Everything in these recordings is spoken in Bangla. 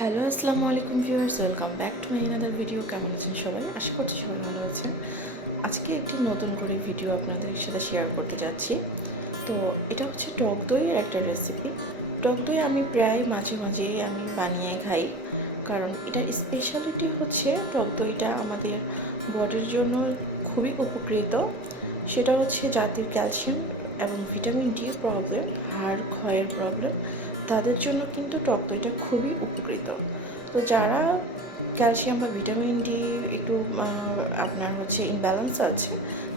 হ্যালো, আসসালামু আলাইকুম viewers, welcome back to my another video কেমন আছেন সবাই? আশা করছি সবাই ভালো আছেন। আজকে একটি নতুন করে ভিডিও আপনাদের সাথে শেয়ার করতে যাচ্ছি। তো এটা হচ্ছে টক দইয়ের একটা রেসিপি টক দই আমি প্রায় মাঝে মাঝে আমি বানিয়ে খাই। কারণ এটার স্পেশালিটি হচ্ছে টক দইটা আমাদের বডির জন্য খুবই উপকৃত। সেটা হচ্ছে জাতির ক্যালসিয়াম এবং ভিটামিন ডি প্রবলেম হাড় ক্ষয়ের প্রবলেম তাদের জন্য কিন্তু টক দইটা খুবই উপকৃত। তো যারা ক্যালসিয়াম বা ভিটামিন ডি একটু আপনার হচ্ছে ইমব্যালেন্স আছে,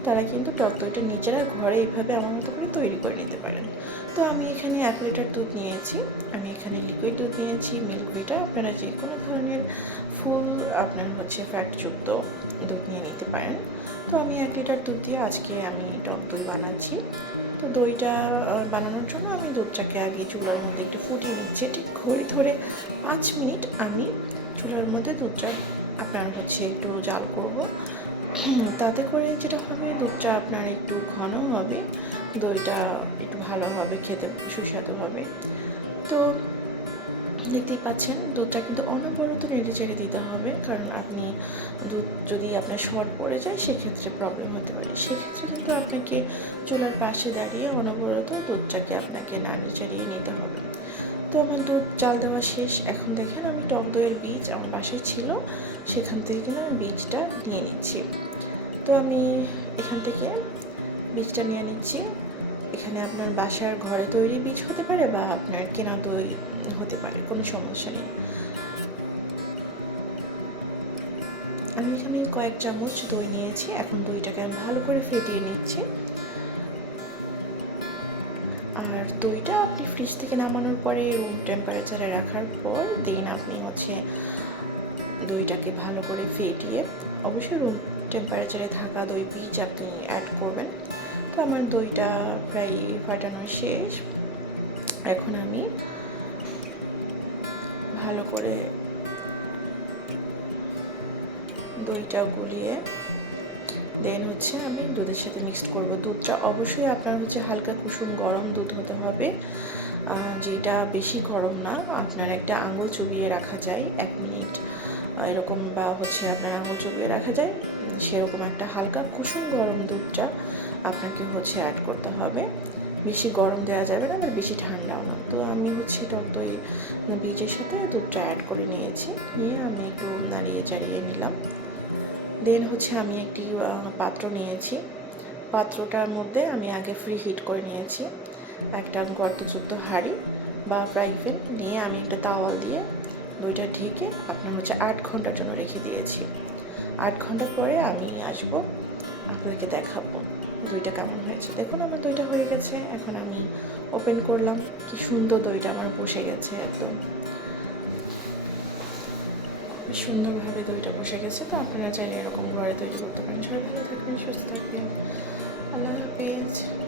তারা কিন্তু টক দইটা নিজেরা ঘরে এইভাবে আমার মতো করে তৈরি করে নিতে পারেন। তো আমি এখানে এক লিটার দুধ নিয়েছি, আমি এখানে লিকুইড দুধ নিয়েছি মিল্ক ভিটা আপনারা যে কোনো ধরনের ফুল আপনার হচ্ছে ফ্যাটযুক্ত দুধ নিয়ে নিতে পারেন। তো আমি এক লিটার দুধ দিয়ে আজকে আমি টক দই বানাচ্ছি। তো দইটা বানানোর জন্য আমি দুধটাকে আগে চুলার মধ্যে একটু ফুটিয়ে নিচ্ছি। ঠিক ঘড়ি ধরে পাঁচ মিনিট আমি চুলার মধ্যে দুধটা আপনার হচ্ছে একটু জাল করব। তাতে করে যেটা হবে, দুধটা আপনার একটু ঘন হবে, দইটা একটু ভালো হবে, খেতে সুস্বাদু হবে। তো দেখতেই পাচ্ছেন, দুধটা কিন্তু অনবরত নেড়ে চেড়ে দিতে হবে। কারণ আপনি দুধ যদি আপনার শর্ট পড়ে যায়, সেক্ষেত্রে প্রবলেম হতে পারে। সেক্ষেত্রে কিন্তু আপনাকে চুলার পাশে দাঁড়িয়ে অনবরত দুধটাকে আপনাকে নাড়িয়ে চাড়িয়ে নিতে হবে। তো আমার দুধ চাল দেওয়া শেষ। এখন দেখেন আমি টক দইয়ের বীজ আমার বাসায় ছিল, সেখান থেকে কিন্তু আমি বীজটা নিয়ে নিচ্ছি। তো আমি এখান থেকে বীজটা নিয়ে নিচ্ছি। এখানে আপনার বাসার ঘরে তৈরি বীজ হতে পারে বা আপনার কেনা দই হতে পারে, কোনো সমস্যা নেই। আমি এখানে কয়েক চামচ দই নিয়েছি, এখন দইটাকে আমি ভালো করে ফেটিয়ে নিচ্ছি। আর দইটা আপনি ফ্রিজ থেকে নামানোর পরে রুম টেম্পারেচারে রাখার পর দেন আপনি হচ্ছে দইটাকে ভালো করে ফেটিয়ে, অবশ্যই রুম টেম্পারেচারে থাকা দই বীজ আপনি অ্যাড করবেন। আমার দইটা প্রায় ফাটানো শেষ। এখন আমি ভালো করে দইটা গুলিয়ে দেন হচ্ছে আমি দুধের সাথে মিক্সড করব। দুধটা অবশ্যই আপনার হচ্ছে হালকা কুসুম গরম দুধ হতে হবে। যেটা বেশি গরম না, আপনার একটা আঙুল চুবিয়ে রাখা যায় এক মিনিট। এরকম বা হচ্ছে আপনার আঙুল চুবিয়ে রাখা যায় সেরকম একটা হালকা কুসুম গরম দুধটা আপনাকে হচ্ছে অ্যাড করতে হবে। বেশি গরম দেওয়া যাবে না আর বেশি ঠান্ডাও না। তো আমি হচ্ছে টক দই বীজের সাথে দুধটা অ্যাড করে নিয়েছি, নিয়ে আমি একটু নাড়িয়ে চাড়িয়ে নিলাম। দেন হচ্ছে আমি একটি পাত্র নিয়েছি। পাত্রটার মধ্যে আমি আগে ফ্রি হিট করে নিয়েছি। একটা গর্তযুক্ত হাঁড়ি বা ফ্রাই প্যান নিয়ে আমি একটা তাওয়াল দিয়ে দইটা ঢেকে আপনার হচ্ছে আট ঘণ্টার জন্য রেখে দিয়েছি। আট ঘণ্টা পরে আমি আসব আপনাদেরকে দেখাবো দইটা কেমন হয়েছে। দেখুন, আমার দইটা হয়ে গেছে, এখন আমি ওপেন করলাম। কি সুন্দর দইটা, আমার বসে গেছে একদম। খুবই সুন্দরভাবে দইটা বসে গেছে, তো আপনারা চাইলে এরকম ঘরে তৈরি করতে পারেন। সবাই ভালো থাকবেন, সুস্থ থাকবেন। আল্লাহ হাফিজ।